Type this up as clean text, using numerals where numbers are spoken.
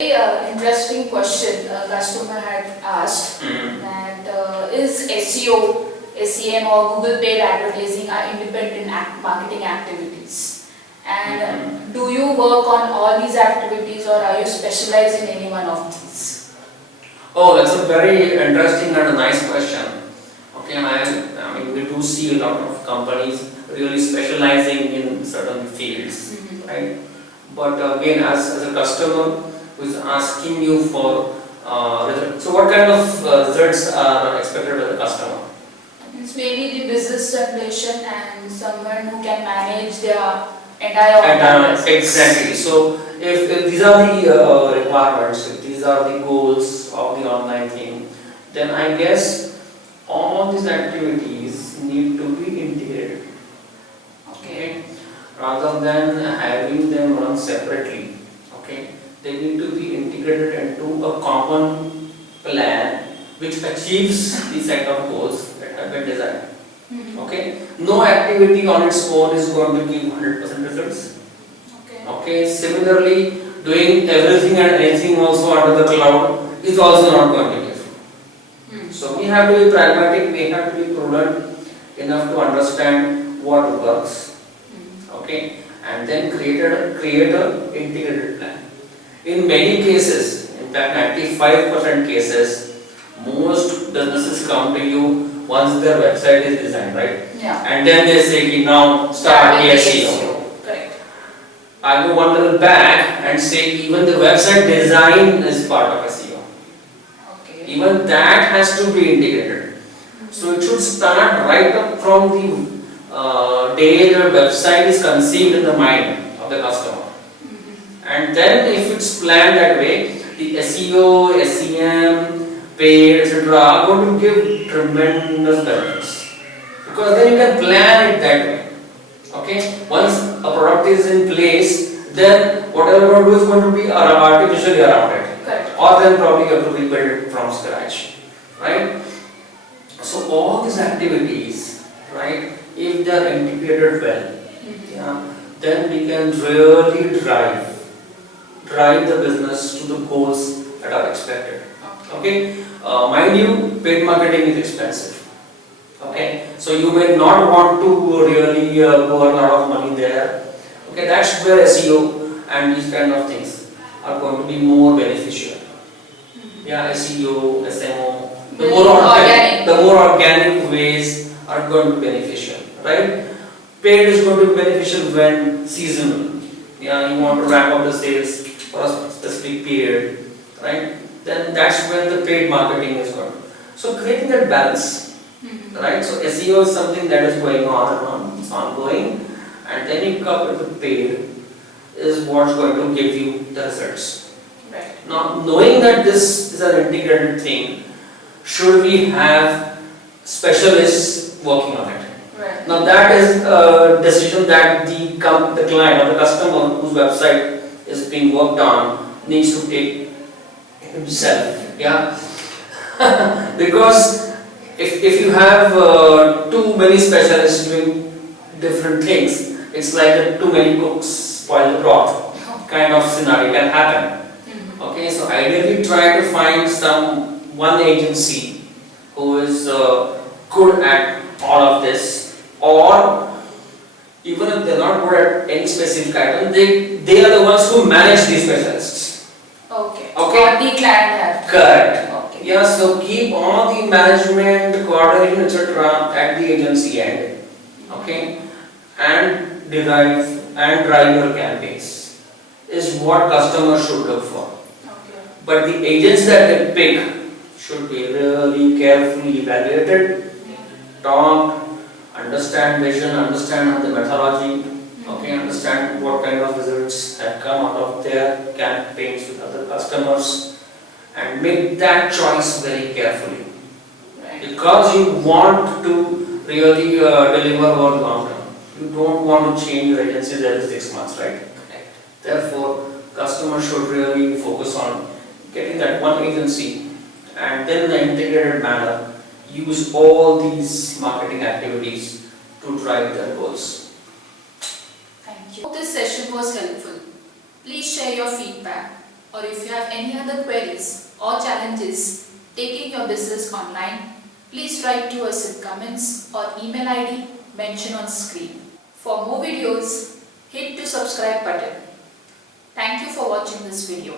Interesting question a customer had asked that is SEO, SEM or Google paid advertising are independent marketing activities, and do you work on all these activities or are you specialized in any one of these? Oh, that's a very interesting and a nice question. Okay, I mean we do see a lot of companies really specializing in certain fields, right? But again, as a customer who is asking you for results, so what kind of results are expected by the customer? It's mainly the business generation and someone who can manage their entire organization. Exactly. So if these are the requirements, if these are the goals of the online thing, then I guess all these activities need to be integrated. Okay. Rather than having them run separately. Okay. They need to be integrated into a common plan which achieves the set of goals that have been designed. Okay. No activity on its own is going to give 100% results. Okay. Similarly, doing everything and anything also under the cloud is also not going to give. So we have to be pragmatic, we have to be prudent enough to understand what works. Okay. And then create a integrated plan. In many cases, in fact 95% cases, most businesses come to you once their website is designed, right? Yeah. And then they say, now start the SEO. Correct. I go one level back and say even the website design is part of SEO. Okay. Even that has to be integrated. So it should start right up from the day the website is conceived in the mind of the customer. And then if it's planned that way, the SEO, SEM, paid, etc. are going to give tremendous benefits. Because then you can plan it that way. Okay? Once a product is in place, then whatever you want to do is going to be artificially around it. Correct. Or then probably you have to rebuild it from scratch. Right? So all these activities, right, if they are integrated well, then we can really drive the business to the goals that are expected. Okay? Mind you, paid marketing is expensive. Okay? So you may not want to really burn a lot of money there. Okay? That's where SEO and these kind of things are going to be more beneficial. Yeah, SEO, SMO, the more organic ways are going to be beneficial. Right? Paid is going to be beneficial when seasonal. Yeah, you want to ramp up the sales for a specific period, right? Then that's when the paid marketing is going. So creating that balance, right? So SEO is something that is going on and on, it's ongoing, and then you couple with paid is what's going to give you the results. Right. Now, knowing that this is an integrated thing, should we have specialists working on it? Right. Now that is a decision that the client or the customer whose website is being worked on needs to take himself, yeah. Because if you have too many specialists doing different things, it's like too many cooks spoil the broth kind of scenario can happen. Okay, so ideally try to find one agency who is good at all of this, or even if they're not good at any specific item, they are the ones who manage these specialists. Okay. Okay. Or the client have. Correct. Okay. Yeah, so keep all the management, coordination, etc. at the agency end. Okay. And drive your campaigns is what customers should look for. Okay. But the agents that they pick should be really carefully evaluated, talked, understand vision, understand the methodology, okay, understand what kind of results have come out of their campaigns with other customers, and make that choice very carefully. Right. Because you want to really deliver over the long term. You don't want to change your agency every 6 months, right? Correct. Therefore, customers should really focus on getting that one agency and then in an integrated manner use all these marketing activities to drive their goals. Thank you. Hope this session was helpful. Please share your feedback. or if you have any other queries or challenges taking your business online, please write to us in comments or email ID mentioned on screen. For more videos, hit the subscribe button. Thank you for watching this video.